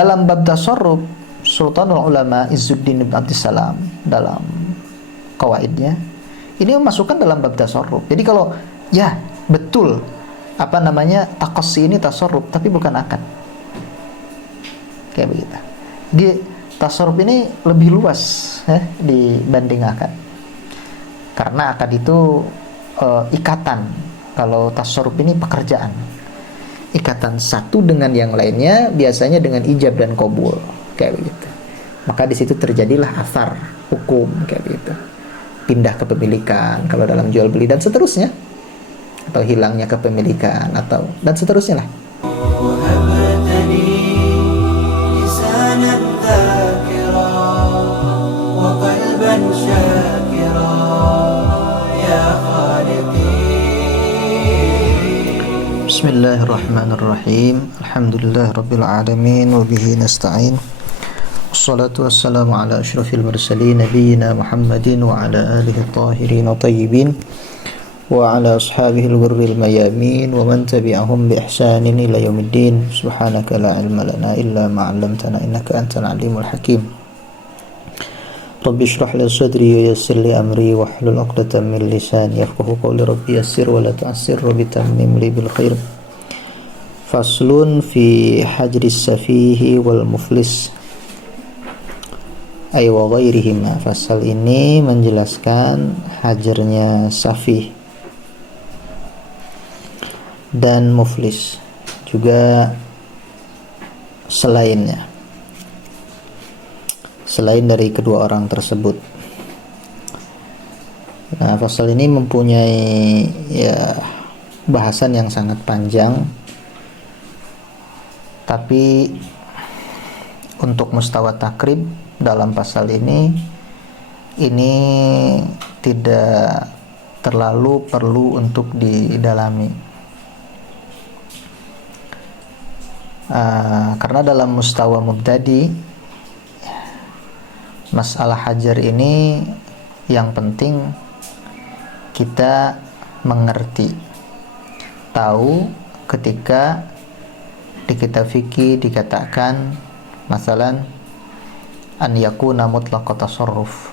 Dalam bab tasarruf, Sultanul Ulama Izzuddin ibn Abdissalam dalam qawaidnya ini memasukkan dalam bab tasarruf. Jadi kalau ya betul taqassi ini tasarruf tapi bukan akad, kayak begitu. Di tasarruf ini lebih luas dibanding akad, karena akad itu ikatan. Kalau tasarruf ini pekerjaan, ikatan satu dengan yang lainnya, biasanya dengan ijab dan qabul, kayak begitu. Maka di situ terjadilah athar hukum, kayak begitu. Pindah kepemilikan kalau dalam jual beli dan seterusnya, atau hilangnya kepemilikan atau dan seterusnya lah. Bismillahirrahmanirrahim. Alhamdulillahirabbil alamin wa bihi nasta'in. Wassalatu wassalamu ala asyrafil mursalin nabiyyina Muhammadin wa ala alihi at-tahirin at-tayyibin wa ala ashabihi al-ghurril mayamin wa man tabi'ahum bi ihsanin ila yaumiddin. Subhanaka la ilma lana illa ma 'allamtana innaka antal alimul hakim. Rabbi shrah li sadri wa yassir li amri wahlul 'uqdatam min lisani yafqahu qawli. Rabbi yassir wa la tu'assir wa bitammim li bil khair. Faslun fi hajris safihi wal muflis ay wa ghairihima. Fasal ini menjelaskan hajarnya safih dan muflis, juga selain dari kedua orang tersebut. Nah, fasal ini mempunyai bahasan yang sangat panjang, tapi untuk mustawa takrib dalam pasal ini tidak terlalu perlu untuk didalami, karena dalam mustawa mubtadi masalah hajar ini yang penting kita mengerti, tahu ketika di kitab fikih dikatakan masalan an yakuna mutlaq tasarruf.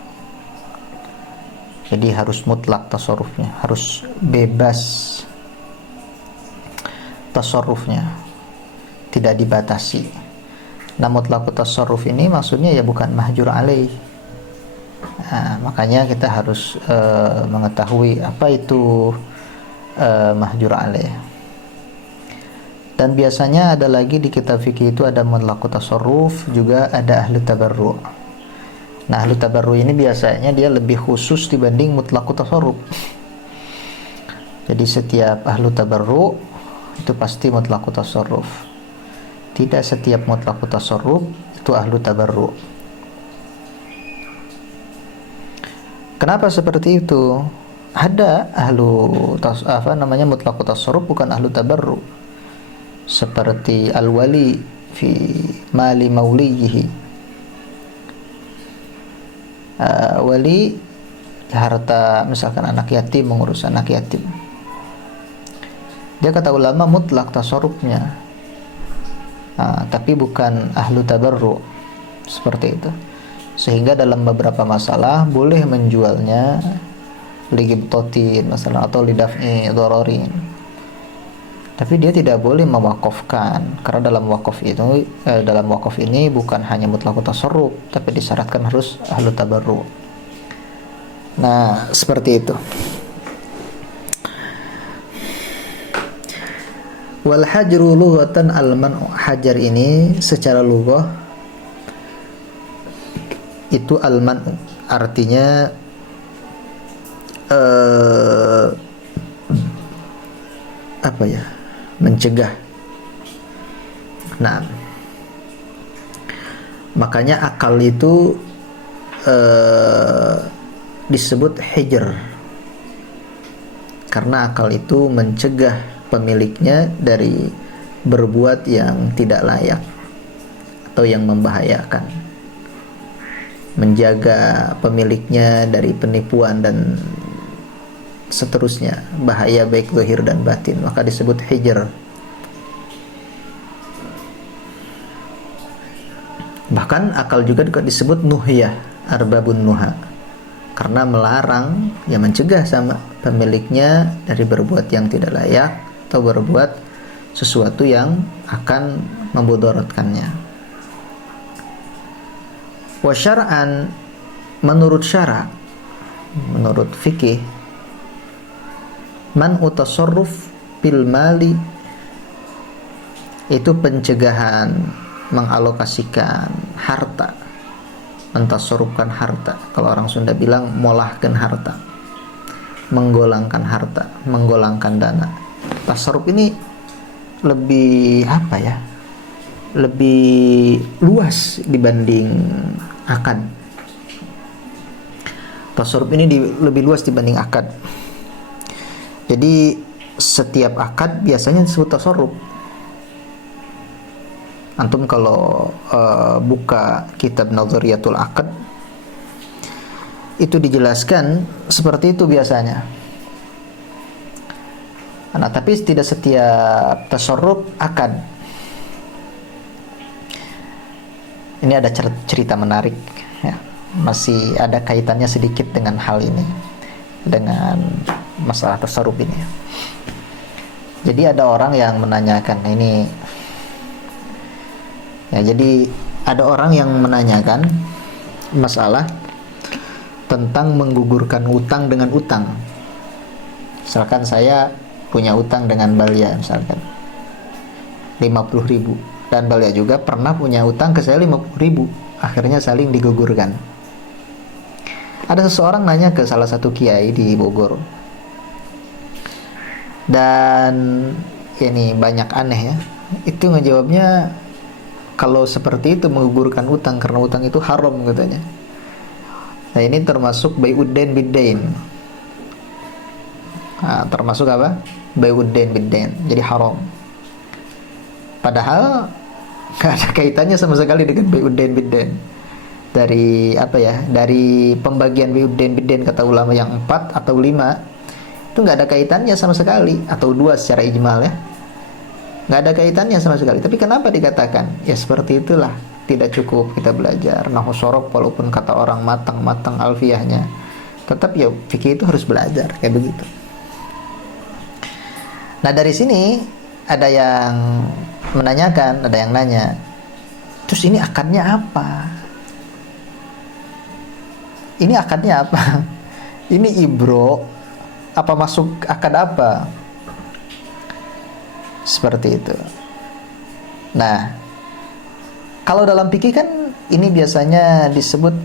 Jadi harus mutlak tasarrufnya, harus bebas tasarrufnya, tidak dibatasi. Nah, mutlaq tasarruf ini maksudnya ya bukan mahjur alaih. Nah, makanya kita harus mengetahui apa itu mahjur alaih. Dan biasanya ada lagi di kitab fikih itu ada mutlaq tasarruf, juga ada ahli tabarru'. Nah, ahli tabarru' ini biasanya dia lebih khusus dibanding mutlaq tasarruf. Jadi setiap ahli tabarru' itu pasti mutlaq tasarruf. Tidak setiap mutlaq tasarruf itu ahli tabarru'. Kenapa seperti itu? Ada mutlaq tasarruf bukan ahli tabarru'. Seperti al-wali fi mali mauliyihi, wali harta misalkan anak yatim, mengurus anak yatim, dia kata ulama mutlak tasarrufnya, tapi bukan ahlu tabarru, seperti itu. Sehingga dalam beberapa masalah boleh menjualnya ligibtotin masalah atau lidaf'i dororin, tapi dia tidak boleh mewakafkan, karena dalam wakaf ini bukan hanya mutlaq tasarruf, tapi disyaratkan harus ahlu tabarru. Nah, seperti itu. Wal hajru lughatan al-man'u. Hajar ini secara lughah itu al-man'u, artinya mencegah. Nah, makanya akal itu disebut hijr, karena akal itu mencegah pemiliknya dari berbuat yang tidak layak atau yang membahayakan, menjaga pemiliknya dari penipuan dan seterusnya, bahaya baik zahir dan batin, maka disebut hijr. Bahkan akal juga disebut nuhyah, arbabun nuha, karena melarang, ya mencegah sama pemiliknya dari berbuat yang tidak layak atau berbuat sesuatu yang akan memudaratkannya. Wa syar'an, menurut syara', menurut fikih, man utasarruf bil mali, itu pencegahan mengalokasikan harta, mentasarrufkan harta. Kalau orang Sunda bilang molahkan harta, menggolangkan harta, menggolangkan dana. Tasarruf ini lebih apa ya? Lebih luas dibanding akad. Tasarruf ini lebih luas dibanding akad. Jadi setiap akad biasanya disebut tasarruf. Antum kalau buka kitab Nadhariyatul Aqd, itu dijelaskan seperti itu biasanya. Nah, tapi tidak setiap tasarruf akad. Ini ada cerita menarik ya. Masih ada kaitannya sedikit dengan hal ini, dengan masalah tasarruf ini. Jadi ada orang yang menanyakan ini ya, jadi ada orang yang menanyakan masalah tentang menggugurkan utang dengan utang. Misalkan saya punya utang dengan Balia, misalkan 50.000, dan Balia juga pernah punya utang ke saya 50.000, akhirnya saling digugurkan. Ada seseorang nanya ke salah satu kiai di Bogor, dan ini banyak aneh ya. Itu ngejawabnya, kalau seperti itu menggugurkan utang karena utang itu haram katanya. Nah, ini termasuk bai'uddain biddain. Nah, termasuk apa? Bai'uddain biddain. Jadi haram. Padahal gak ada kaitannya sama sekali dengan bai'uddain biddain. Dari apa ya? Dari pembagian bai'uddain biddain kata ulama yang 4 atau 5 itu gak ada kaitannya sama sekali, atau 2 secara ijmal ya. Nggak ada kaitannya sama sekali. Tapi kenapa dikatakan? Ya seperti itulah. Tidak cukup kita belajar nahwu shorof, walaupun kata orang matang-matang alfiyahnya, tetap ya fikih itu harus belajar kayak begitu. Nah, dari sini ada yang menanyakan, ada yang nanya, terus ini akadnya apa? Ini akadnya apa? Ini ibro apa, masuk akad apa? Seperti itu. Nah, kalau dalam fikih kan ini biasanya disebut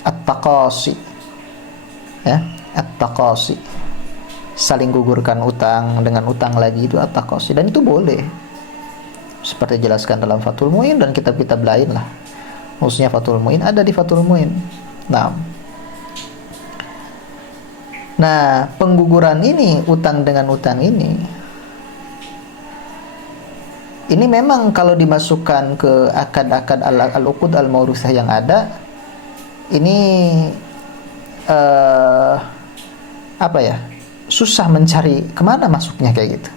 at-taqasi. Ya, at-taqasi. Saling gugurkan utang dengan utang lagi, itu at-taqasi, dan itu boleh. Seperti dijelaskan dalam Fathul Muin dan kitab-kitab lain lah. Khususnya Fathul Muin, ada di Fathul Muin. Nah, pengguguran ini, utang dengan utang ini memang kalau dimasukkan ke akad-akad al-uqud al-mawruthah yang ada, ini apa ya, susah mencari kemana masuknya kayak gitu.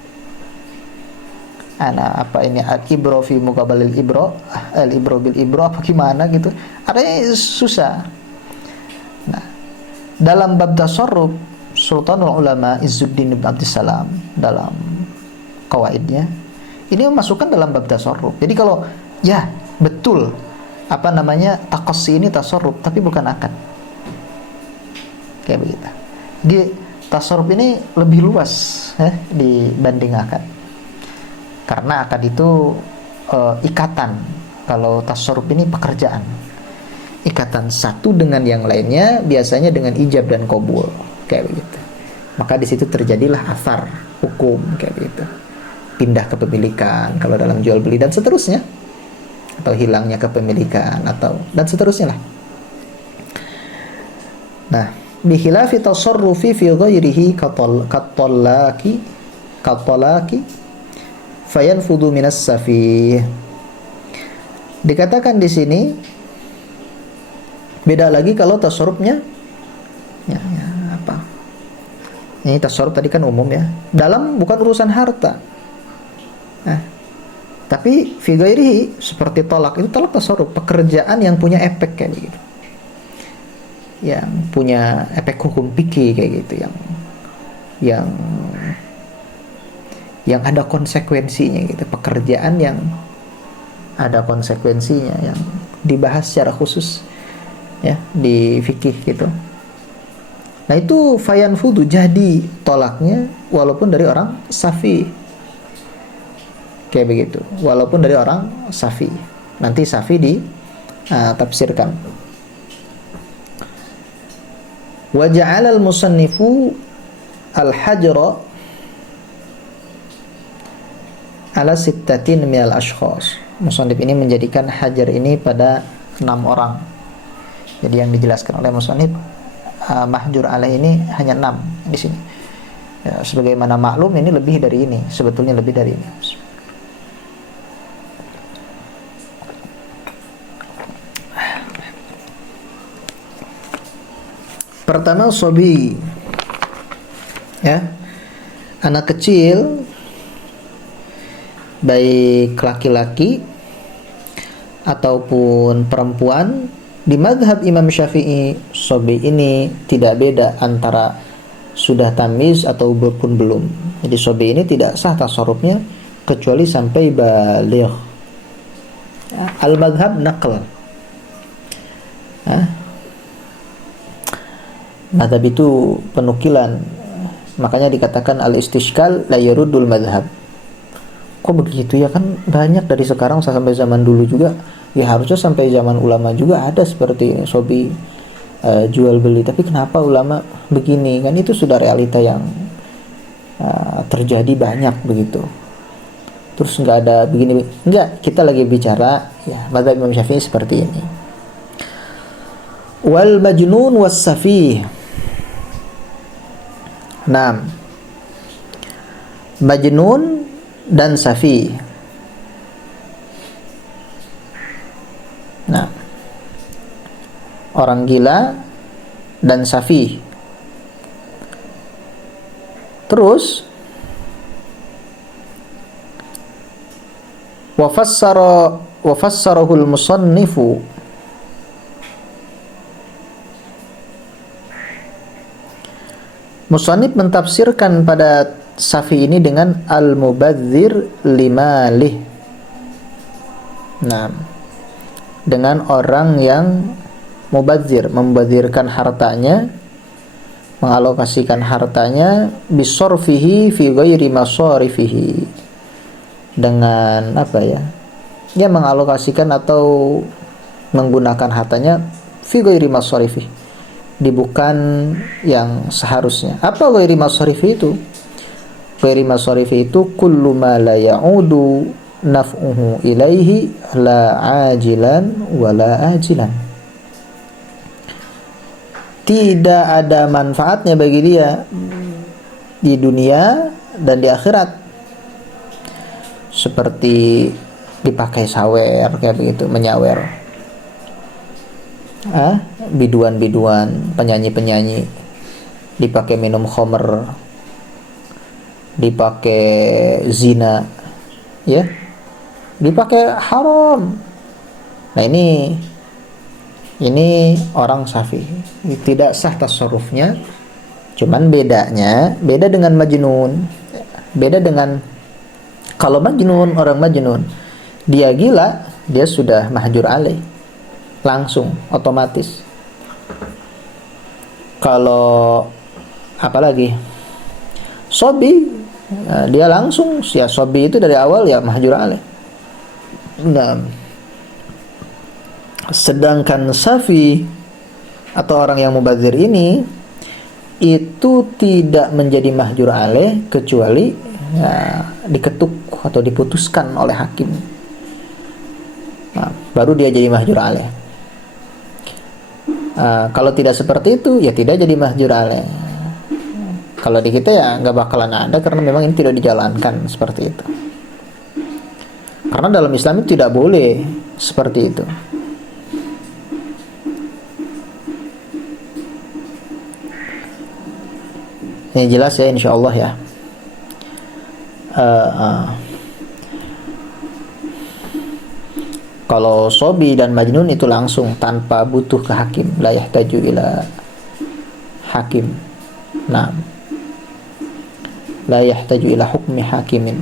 Nah, apa ini al-ibro fi muqabalil ibro, al-ibro bil ibro, apa gimana gitu, adanya susah. Nah, dalam bab tasarruf, Sultanul Ulama Izzuddin ibn Abdissalam dalam qawaidnya ini memasukkan dalam bab tasarruf. Jadi kalau ya betul apa namanya taqassi ini tasarruf tapi bukan akad, kayak begitu. Di tasarruf ini lebih luas dibanding akad, karena akad itu ikatan. Kalau tasarruf ini pekerjaan, ikatan satu dengan yang lainnya, biasanya dengan ijab dan qabul, kayak begitu. Maka di situ terjadilah athar hukum kayak begitu. Pindah kepemilikan kalau dalam jual beli dan seterusnya, atau hilangnya kepemilikan, atau dan seterusnya lah. Nah, bi khilafi tasarrufi fi ghairihi katalaki fayanfudu minas safih. Dikatakan di sini beda lagi kalau tasarrufnya ya, apa? Ini tasarruf tadi kan umum ya, dalam bukan urusan harta. Nah, tapi Tapi fi ghairihi, seperti tolak itu tolak tasarruf, pekerjaan yang punya efek kayak gitu, yang punya efek hukum fikih kayak gitu, yang ada konsekuensinya gitu, pekerjaan yang ada konsekuensinya, yang dibahas secara khusus ya di fikih gitu. Nah itu fayanfudu, jadi tolaknya walaupun dari orang Syafi'i, kayak begitu, walaupun dari orang Syafi'i. Nanti Syafi'i di tafsirkan. Wa ja'ala al-musannifu al-hajra ala sittatin minal ashkhas. Musannif ini menjadikan hajar ini pada 6 orang. Jadi yang dijelaskan oleh musannif mahjur alaih ini hanya 6 di sini. Ya, sebagaimana maklum ini lebih dari ini, sebetulnya lebih dari ini. Pertama sobi, ya, anak kecil, baik laki-laki ataupun perempuan. Di mazhab Imam Syafi'i, sobi ini tidak beda antara sudah tamyiz atau pun belum. Jadi sobi ini tidak sah tasarrufnya kecuali sampai baligh. Al-madhab naql. Madhab itu penukilan, makanya dikatakan al-istishkal la yaruddul madhab. Kok begitu ya, kan banyak dari sekarang sampai zaman dulu juga. Ya harusnya sampai zaman ulama juga ada seperti sobi jual beli. Tapi kenapa ulama begini? Kan itu sudah realita yang terjadi banyak begitu. Terus nggak ada begini. Enggak, kita lagi bicara ya mazhab Imam Syafi'i seperti ini. Wal majnun was safih. Nah, majnun dan safih. Nah, orang gila dan safih. Terus wa fassarahul musannifu musannif mentafsirkan pada safi ini dengan al-mubadzir limalih. Nah, dengan orang yang mubadzir, membadzirkan hartanya, mengalokasikan hartanya bisorfihi fi ghairi masarifihi, dengan apa ya? Dia mengalokasikan atau menggunakan hartanya fi ghairi masarifihi, di bukan yang seharusnya. Apa ghairi masarifi itu? Ghairi masarifi itu kullu ma la ya'udu naf'uhu ilaihi la ajilan wala ajilan. Tidak ada manfaatnya bagi dia di dunia dan di akhirat, seperti dipakai sawer kayak begitu, menyawer, biduan-biduan, penyanyi-penyanyi, dipakai minum khamr, dipakai zina, ya, dipakai haram. Nah ini orang safi, tidak sah tasarrufnya. Cuman beda dengan majnun. Beda dengan, kalau majnun, orang majnun, dia gila, dia sudah mahjur alaih langsung, otomatis. Kalau apalagi sobi, dia langsung, ya sobi itu dari awal ya mahjur alaih. Nah, sedangkan safi atau orang yang mubadzir ini itu tidak menjadi mahjur alaih kecuali diketuk atau diputuskan oleh hakim. Nah, baru dia jadi mahjur alaih. Kalau tidak seperti itu ya tidak jadi mahjur alaih. Kalau di kita ya nggak bakalan ada, karena memang ini tidak dijalankan seperti itu. Karena dalam Islam itu tidak boleh seperti itu. Ini jelas ya, insya Allah ya. Kalau sobi dan majnun itu langsung tanpa butuh ke hakim, la yahtaju ila hakim. Nah, la yahtaju ila hukmi hakimin.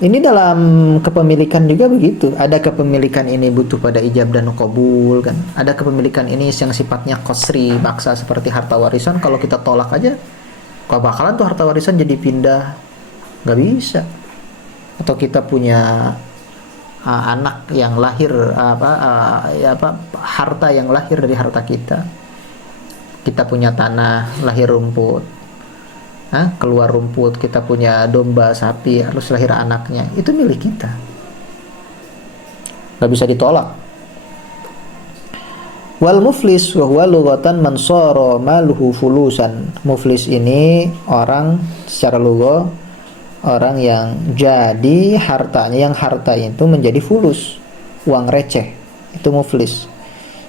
Ini dalam kepemilikan juga begitu. Ada kepemilikan ini butuh pada ijab dan qabul kan. Ada kepemilikan ini yang sifatnya qasri, maksa, seperti harta warisan. Kalau kita tolak aja, kok bakalan tuh harta warisan jadi pindah, nggak bisa. Atau kita punya anak yang lahir harta yang lahir dari harta kita. Kita punya tanah, lahir rumput. Keluar rumput, kita punya domba, sapi, harus lahir anaknya, itu milik kita, nggak bisa ditolak. Wal muflis wa huwa lughatan man sara maluhu fulusan. Muflis ini orang secara lugha, orang yang jadi hartanya, yang harta itu menjadi fulus, uang receh, itu muflis.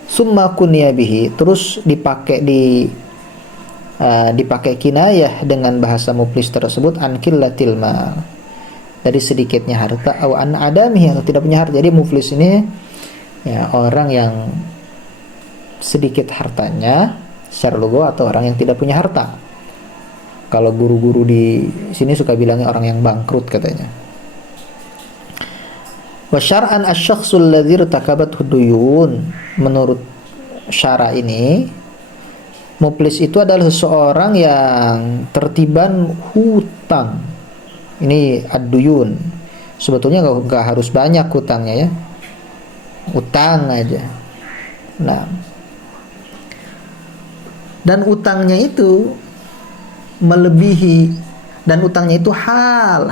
Summa kunya bihi, terus dipakai kinayah dengan bahasa muflis tersebut an qillatil mal, dari sedikitnya harta, aw an adamihi, atau tidak punya harta. Jadi muflis ini ya orang yang sedikit hartanya secara logo, atau orang yang tidak punya harta. Kalau guru-guru di sini suka bilangnya orang yang bangkrut katanya. Wa syar'an asy-syakhsul ladzi irtakabat huduyun, menurut syara ini muflis itu adalah seseorang yang tertiban hutang. Ini ad-duyun. Sebetulnya nggak harus banyak hutangnya ya, utang aja. Nah, dan utangnya itu melebihi, dan utangnya itu hal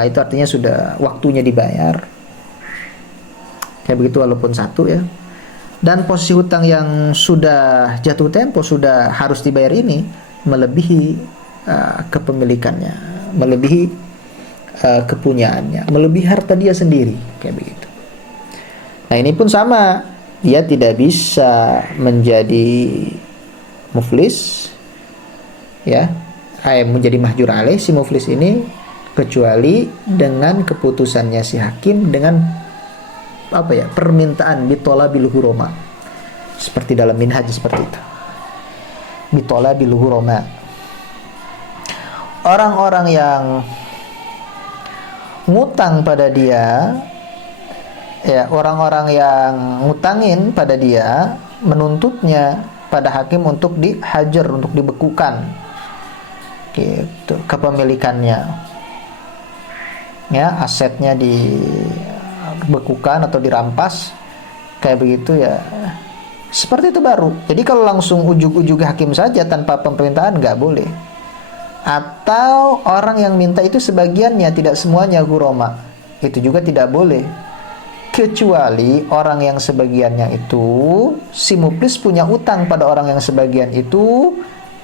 itu artinya sudah waktunya dibayar, kayak begitu, walaupun satu ya. Dan posisi hutang yang sudah jatuh tempo, sudah harus dibayar ini melebihi kepemilikannya, melebihi kepunyaannya, melebihi harta dia sendiri, kayak begitu. Nah, ini pun sama, dia tidak bisa menjadi muflis ya, menjadi mahjur alaih si muflis ini, kecuali dengan keputusannya si hakim, dengan permintaan bitolabil huroma, seperti dalam minhaj seperti itu, bitolabil huroma. Orang-orang yang ngutang pada dia ya, orang-orang yang ngutangin pada dia, menuntutnya pada hakim untuk dihajar, untuk dibekukan gitu kepemilikannya ya, asetnya dibekukan atau dirampas, kayak begitu ya, seperti itu baru. Jadi kalau langsung ujug-ujug hakim saja tanpa pemerintahan nggak boleh. Atau orang yang minta itu sebagiannya, tidak semuanya huroma, itu juga tidak boleh. Kecuali orang yang sebagiannya itu, si muflis punya utang pada orang yang sebagian itu,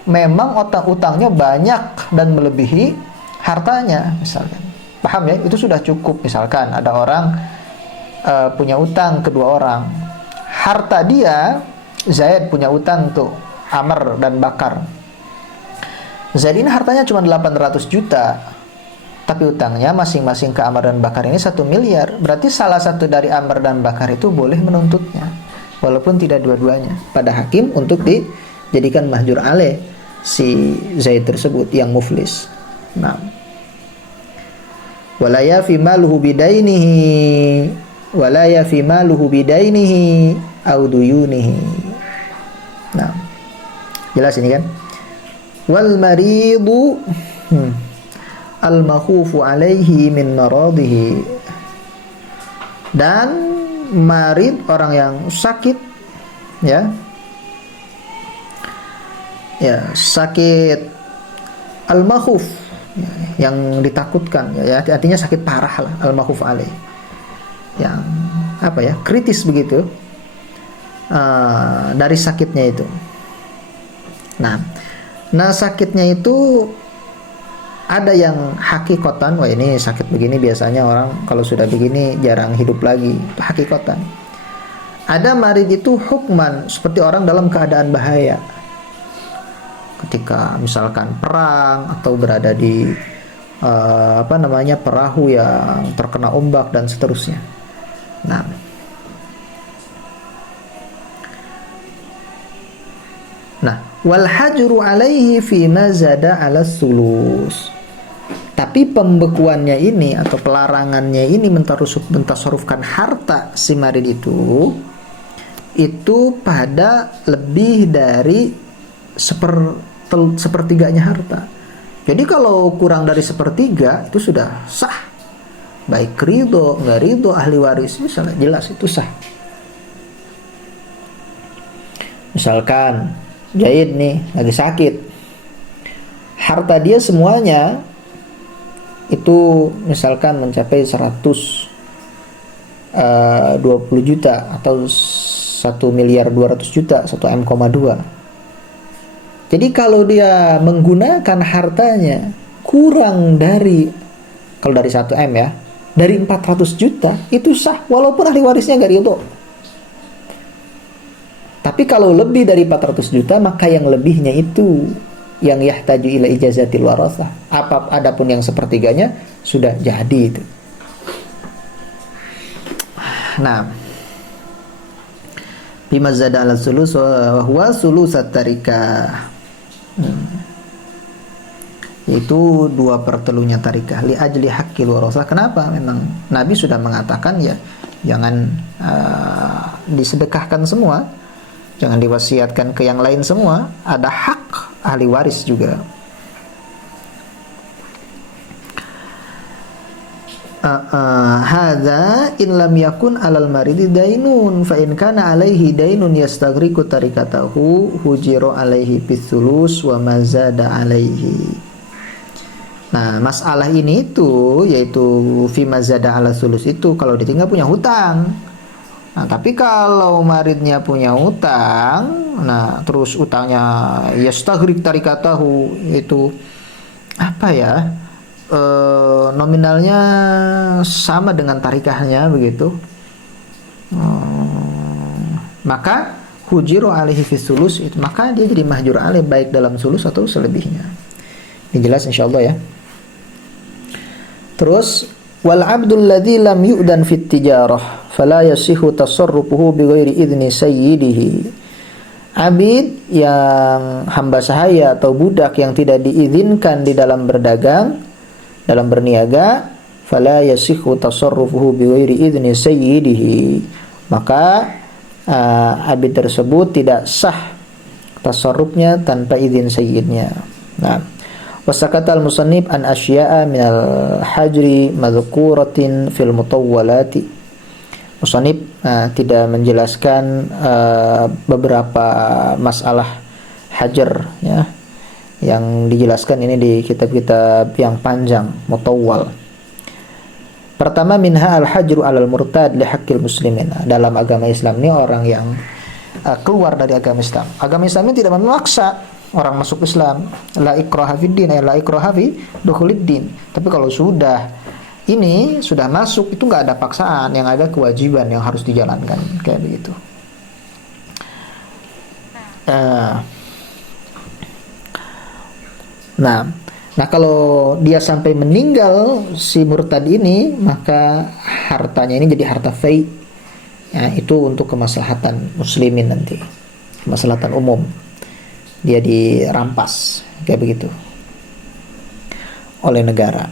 memang utangnya banyak dan melebihi hartanya misalkan. Paham ya? Itu sudah cukup. Misalkan ada orang punya utang kedua orang, harta dia, Zaid punya utang tuh Amr dan Bakar. Zaid ini hartanya cuma 800 juta, tapi utangnya masing-masing ke Amr dan Bakar ini 1 miliar. Berarti salah satu dari Amr dan Bakar itu boleh menuntutnya, walaupun tidak dua-duanya, pada hakim untuk dijadikan mahjur alaih si Zaid tersebut yang muflis. Nah, walaya fi maluhu bidainihi, walaya fi maluhu bidainihi au duyunihi. Nah, jelas ini kan. Wal maridu al makhufu alaihi min maradihi, dan marid, orang yang sakit ya, sakit al makhuf, yang ditakutkan ya, artinya sakit parah lah, al makhuf alaih, yang kritis begitu dari sakitnya itu. Nah sakitnya itu ada yang hakikotan, wah ini sakit begini biasanya orang kalau sudah begini jarang hidup lagi, itu hakikotan. Ada marid itu hukman, seperti orang dalam keadaan bahaya, ketika misalkan perang atau berada di perahu yang terkena ombak dan seterusnya. Nah, wal hajru alaihi fi ma zada ala sulus. Tapi pembekuannya ini atau pelarangannya ini mentasarufkan harta si marid itu pada lebih dari sepertiganya harta. Jadi kalau kurang dari sepertiga itu sudah sah. Baik ridho, nggak ridho ahli waris, misalnya jelas itu sah. Misalkan Zaid nih lagi sakit, harta dia semuanya itu misalkan mencapai 120 juta atau 1.200.000.000, 1M,2. Jadi kalau dia menggunakan hartanya kurang dari, kalau dari 1M ya, dari 400 juta itu sah walaupun ahli warisnya gak ridho. Tapi kalau lebih dari 400 juta maka yang lebihnya itu yang yahtaju ila ijazatil warasah. Adapun yang sepertiganya sudah jadi itu. Nah, bima zada ala sulus wa huwa sulusat tarikah. Itu 2/3 tarikah li ajli haqqil warasah. Kenapa? Memang Nabi sudah mengatakan ya jangan disedekahkan semua, jangan diwasiatkan ke yang lain semua, ada hak ahli waris juga. Hadza in lam yakun alal maridi dainun fa in kana alaihi dainun yastaghriqu tarikatahu hujiro alaihi bisulus wa mazada alaihi. Nah, masalah ini itu yaitu fi mazada ala sulus itu kalau ditinggal punya hutang. Nah, tapi kalau maridnya punya utang, nah terus utangnya yastaghriq tarikatahu itu apa ya? Nominalnya sama dengan tarikahnya begitu. Maka hujiru alaihi fi sulus itu, maka dia jadi mahjur alaih baik dalam sulus atau selebihnya. Ini jelas insyaallah ya. Terus wal abdul ladzi lam yu'dan fit tijarah fala yasihu tasarrufuhu bighairi idzni sayyidihi. Abid yang hamba sahaya atau budak yang tidak diizinkan di dalam berdagang, dalam berniaga, fala yasihu tasarrufuhu bighairi idzni sayyidihi. Maka abid tersebut tidak sah tasarrufnya tanpa izin sayyidnya. Nah, wasakatal musannif an asya'a minal hajri madhkuratin fil mutawwalati. Musannif tidak menjelaskan beberapa masalah hajar ya, yang dijelaskan ini di kitab-kitab yang panjang mutawwal. Pertama, minha al-hajru alal murtad li haqqil muslimin. Dalam agama Islam ini orang yang keluar dari agama Islam. Agama Islam ini tidak memaksa orang masuk Islam. La ikraha fid din, la ikraha fi dukhulid din. Tapi kalau sudah masuk itu nggak ada paksaan, yang ada kewajiban yang harus dijalankan kayak begitu. Nah kalau dia sampai meninggal si murtad ini, maka hartanya ini jadi harta fai. Ya, itu untuk kemaslahatan muslimin nanti, kemaslahatan umum. Dia dirampas kayak begitu oleh negara.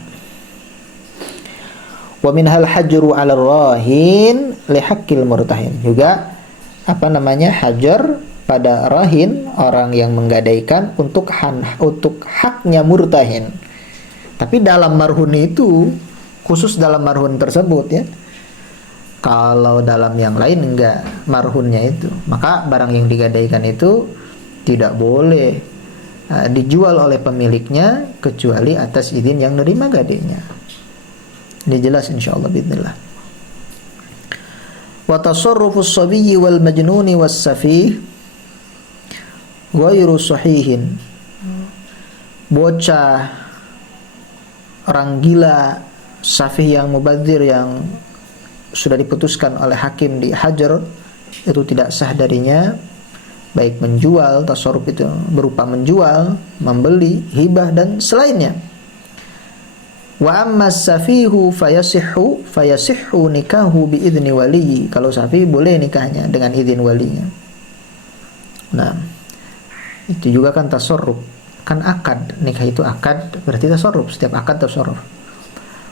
Wa minhal hajru 'ala rahin li haqqil murtahin. Juga hajar pada rahin, orang yang menggadaikan untuk haknya murtahin. Tapi dalam marhun itu, khusus dalam marhun tersebut ya. Kalau dalam yang lain enggak marhunnya itu, maka barang yang digadaikan itu tidak boleh dijual oleh pemiliknya kecuali atas izin yang nerima gadainya. Ini jelas insyaallah bismillah. Wa tasarrufus sabiyyi wal majnuni was safih ghairu sahihin. Bocah, orang gila, safih yang mubadzir yang sudah diputuskan oleh hakim di hajar itu tidak sah darinya baik menjual, tasarruf itu berupa menjual, membeli, hibah dan selainnya. Wa amma safihu fayasihhu nikahu bi idzni wali. Kalau safi boleh nikahnya dengan izin walinya. Nah, itu juga kan tasarruf. Kan akad, nikah itu akad, berarti tasarruf, setiap akad tasarruf.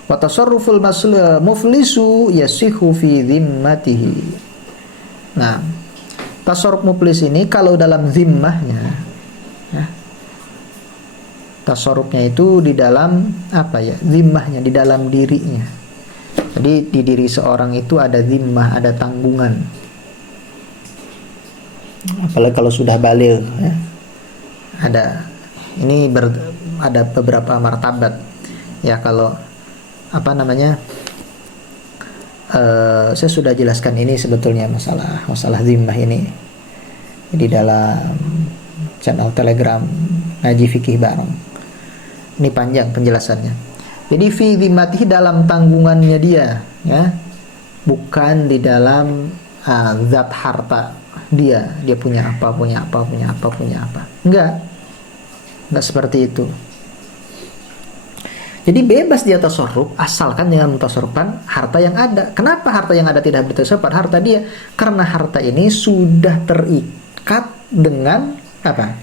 Wa tasarruful muflisu yasihu fi dhimmatihi. Nah, tasarruf muflis ini kalau dalam zimmahnya, ya, tasarrufnya itu di dalam apa ya? Zimmahnya, di dalam dirinya. Jadi di diri seorang itu ada zimmah, ada tanggungan. Apalagi kalau sudah baligh, ya. Ada beberapa martabat. Ya, kalau apa namanya? Saya sudah jelaskan ini sebetulnya masalah zimmah ini di dalam channel Telegram Ngaji Fikih Bareng. Ini panjang penjelasannya. Jadi fi dhimmatihi, dalam tanggungannya dia, ya, bukan di dalam zat harta dia punya apa. Enggak seperti itu. Jadi bebas dia tasarruf asalkan dengan mentasarrufkan harta yang ada. Kenapa harta yang ada tidak bertasarrufkan harta dia? Karena harta ini sudah terikat dengan apa?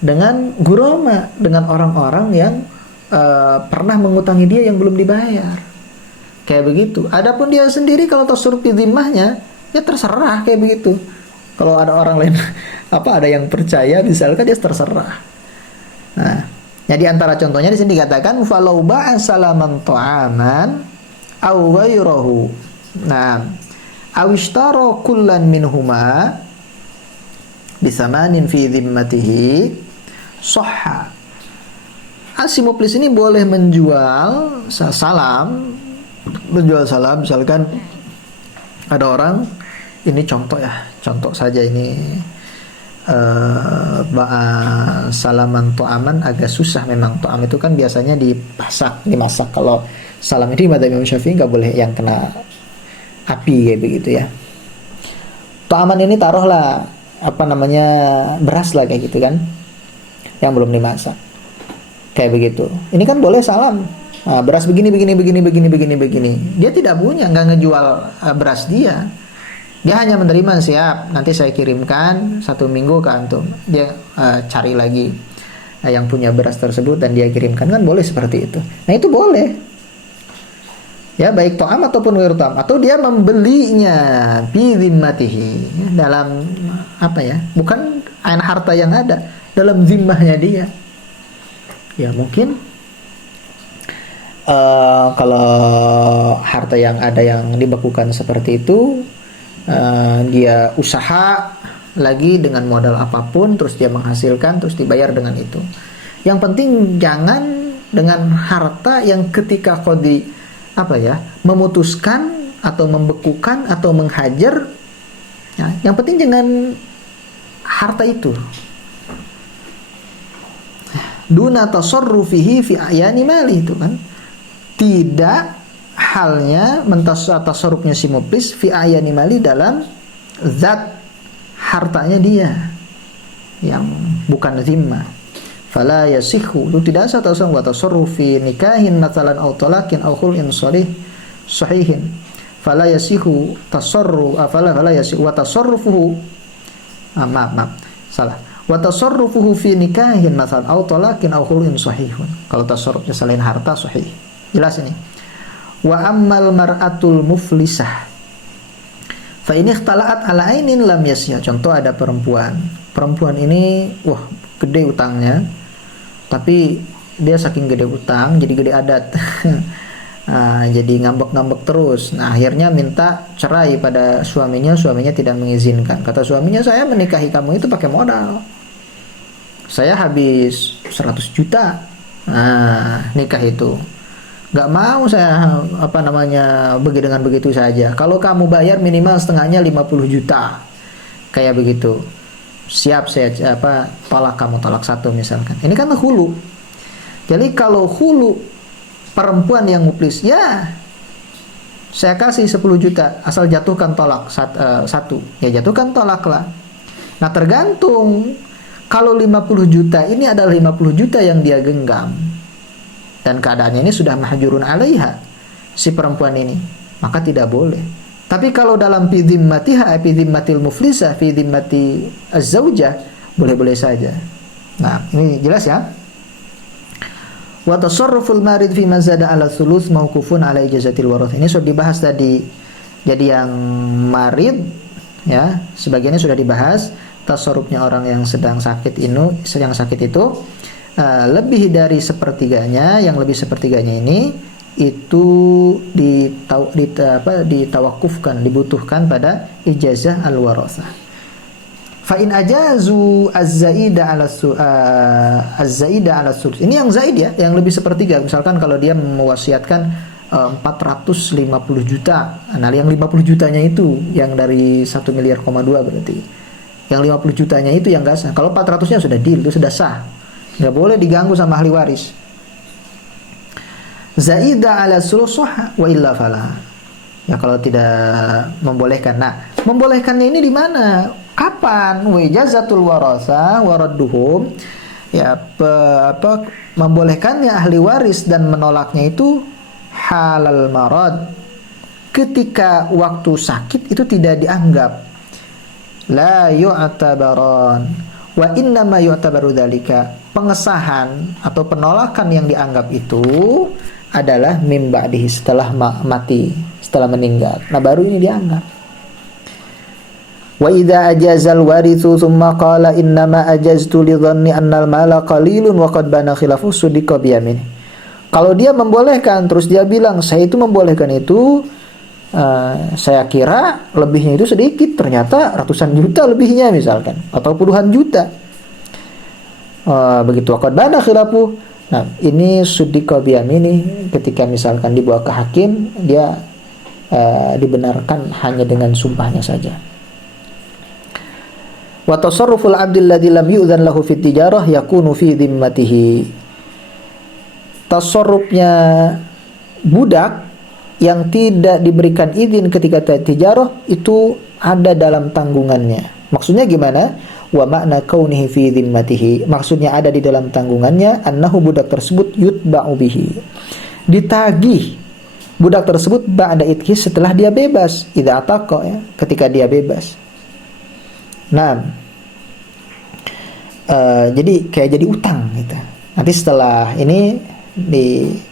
Dengan gurama, dengan orang-orang yang pernah mengutangi dia yang belum dibayar. Kayak begitu. Adapun dia sendiri kalau tasarruf di zimmahnya, ya terserah kayak begitu. Kalau ada orang lain ada yang percaya misalkan, dia terserah. Nah, jadi antara contohnya di sini dikatakan falau ba'a salaman ta'aman aw ghairahu. Nah, awishtara kullan minhuma bisamanin fi dhimmatihi sahha. Si muflis ini boleh menjual salam, misalkan ada orang, ini contoh saja ini, salaman to'aman agak susah memang. To'am itu kan biasanya dimasak. Kalau salam ini madzhab Imam Syafi'i nggak boleh yang kena api kayak begitu ya. To'aman ini taruhlah beras lah kayak gitu kan, yang belum dimasak kayak begitu. Ini kan boleh salam, beras begini. Dia tidak punya, nggak ngejual beras dia hanya menerima, siap, nanti saya kirimkan 1 minggu ke antum. Dia cari lagi yang punya beras tersebut dan dia kirimkan, kan boleh seperti itu. Nah, itu boleh ya, baik to'am ataupun ghairu to'am, atau dia membelinya bi zimmatihi, dalam bukan harta yang ada, dalam zimmahnya dia. Ya mungkin kalau harta yang ada yang dibekukan seperti itu, dia usaha lagi dengan modal apapun, terus dia menghasilkan, terus dibayar dengan itu. Yang penting jangan dengan harta yang ketika qadhi memutuskan atau membekukan atau menghajar, ya, yang penting jangan harta itu. Duna tasarrufihi fi ayani mali, itu kan tidak halnya tasarrufnya si muflis fi ayani mali, dalam zat hartanya dia yang bukan zimmah. Fala yasihu, itu tidak sah tasarruf wa tasarrufi nikahin mathalan aw talaqin aw khul'in sahihin. Fala yasihu tasarruf fala yasihu wa tasarrufuhu salah. Wa tasarrufuhu fi nikahin matsal aw talaqin aw khul'in sahihun. Kalau tasarrufnya selain harta sahih. Jelas ini. Wa ammal mar'atul muflisah fa in ikhtala'at ala ainin lam yasya. Contoh, ada perempuan ini gede utangnya, tapi dia saking gede utang jadi gede adat. Jadi ngambek-ngambek terus. Nah, akhirnya minta cerai pada suaminya tidak mengizinkan. Kata suaminya, saya menikahi kamu itu pakai modal, saya habis 100 juta. Nah, nikah itu nggak mau saya dengan begitu saja. Kalau kamu bayar minimal setengahnya 50 juta, kayak begitu. Siap saya tolak kamu, tolak 1 misalkan. Ini kan hulu. Jadi kalau hulu perempuan yang muflis, ya saya kasih 10 juta asal jatuhkan tolak 1. Ya jatuhkan tolaklah. Nah, tergantung. Kalau 50 juta ini adalah 50 juta yang dia genggam, dan keadaannya ini sudah mahjurun 'alaiha si perempuan ini, maka tidak boleh. Tapi kalau dalam fi dhimmatiha, fi dhimmatil muflisah, fi dhimmati az-zaujah, boleh-boleh saja. Nah, ini jelas ya. Wa tasarruful marid fi man zada 'ala thuluth mauqufun 'ala ijazatil warath. Ini sudah dibahas tadi. Jadi yang marid ya, sebagiannya sudah dibahas. Tasarrufnya orang yang sedang sakit itu lebih dari sepertiganya, yang lebih sepertiganya ini itu ditawakufkan, dibutuhkan pada ijazah al-warathah. Fa in ajazu az-zaida 'ala sulus. Ini yang zaid ya, yang lebih sepertiga. Misalkan kalau dia mewasiatkan 450 juta. Nah, yang 50 jutanya itu yang dari 1,2 miliar berarti. Yang 50 jutanya itu yang enggak sah. Kalau 400-nya sudah deal, itu sudah sah. Enggak boleh diganggu sama ahli waris. Zaida 'ala sulus wa illa fala. Ya kalau tidak membolehkan. Nah, membolehkannya ini di mana? Kapan? Wa ijazatul warasa waradduhum. Ya, membolehkannya ahli waris dan menolaknya itu halal marad. Ketika waktu sakit itu tidak dianggap. La yu'tabaran. Wa innama yu'tabaru dzalika. Pengesahan atau penolakan yang dianggap itu adalah mim ba'dihi, setelah mati, setelah meninggal. Nah, baru ini dianggap. Wa idza ajazal warithu thumma qala innama ajaztu li dhanni annal mala qalilun wa qad bana khilafu sudiqa bi yamin. Kalau dia membolehkan terus dia bilang saya itu membolehkan itu saya kira lebihnya itu sedikit, ternyata ratusan juta lebihnya misalkan, atau puluhan juta. Begitu wa qad bana khilafu. Nah, ini sudiqa bi yamini, ketika misalkan dibawa ke hakim dia dibenarkan hanya dengan sumpahnya saja. Wa tasarruful 'abdil ladzi lam yu'dzan lahu fit tijarah yakunu fi dhimmatihi. Tasarrufnya budak yang tidak diberikan izin ketika tijarah itu ada dalam tanggungannya. Maksudnya gimana? Wa makna kaunihi fi dhimmatihi. Maksudnya ada di dalam tanggungannya annahu budak tersebut yutba'u bihi. Ditagih budak tersebut ba'da idhi, setelah dia bebas, idza ataqa ya, ketika dia bebas. Nah, jadi kayak jadi utang gitu. Nanti setelah ini ditagih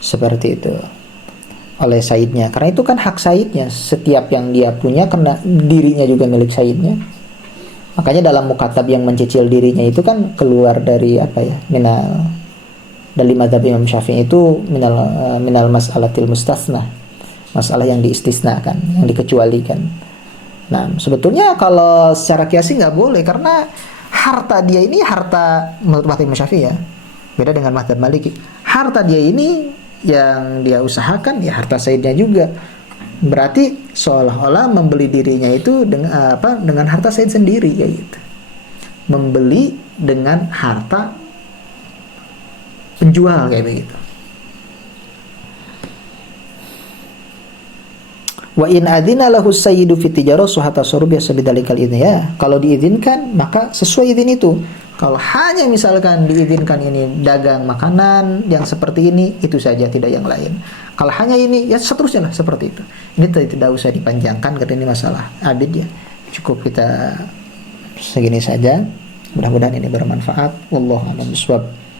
seperti itu oleh sayyidnya, karena itu kan hak sayyidnya. Setiap yang dia punya karena dirinya juga milik sayyidnya. Makanya dalam mukatab yang mencicil dirinya itu kan keluar dari apa ya, dari mazhab Imam Syafi'i itu minal mas'alatil mustasna, masalah yang diistisnakan, yang dikecualikan. Nah, sebetulnya kalau secara kiasi nggak boleh, karena harta dia ini harta menurut mazhab Imam Syafi'i ya, beda dengan mazhab Maliki. Harta dia ini yang dia usahakan ya harta sayyidnya juga. Berarti seolah-olah membeli dirinya itu dengan harta sayyid sendiri kayak gitu. Membeli dengan harta penjual kayak begitu. Wa in adzina lahu sayyidu fi tijarah suhata surub ya sabidzalikal idzni ya. Kalau diizinkan maka sesuai izin itu. Kalau hanya misalkan diizinkan ini dagang makanan yang seperti ini, itu saja, tidak yang lain. Kalau hanya ini, ya seterusnya lah seperti itu. Ini tidak usah dipanjangkan karena ini masalah abid ya. Cukup kita segini saja. Mudah-mudahan ini bermanfaat. Wallahu a'lam bishawab.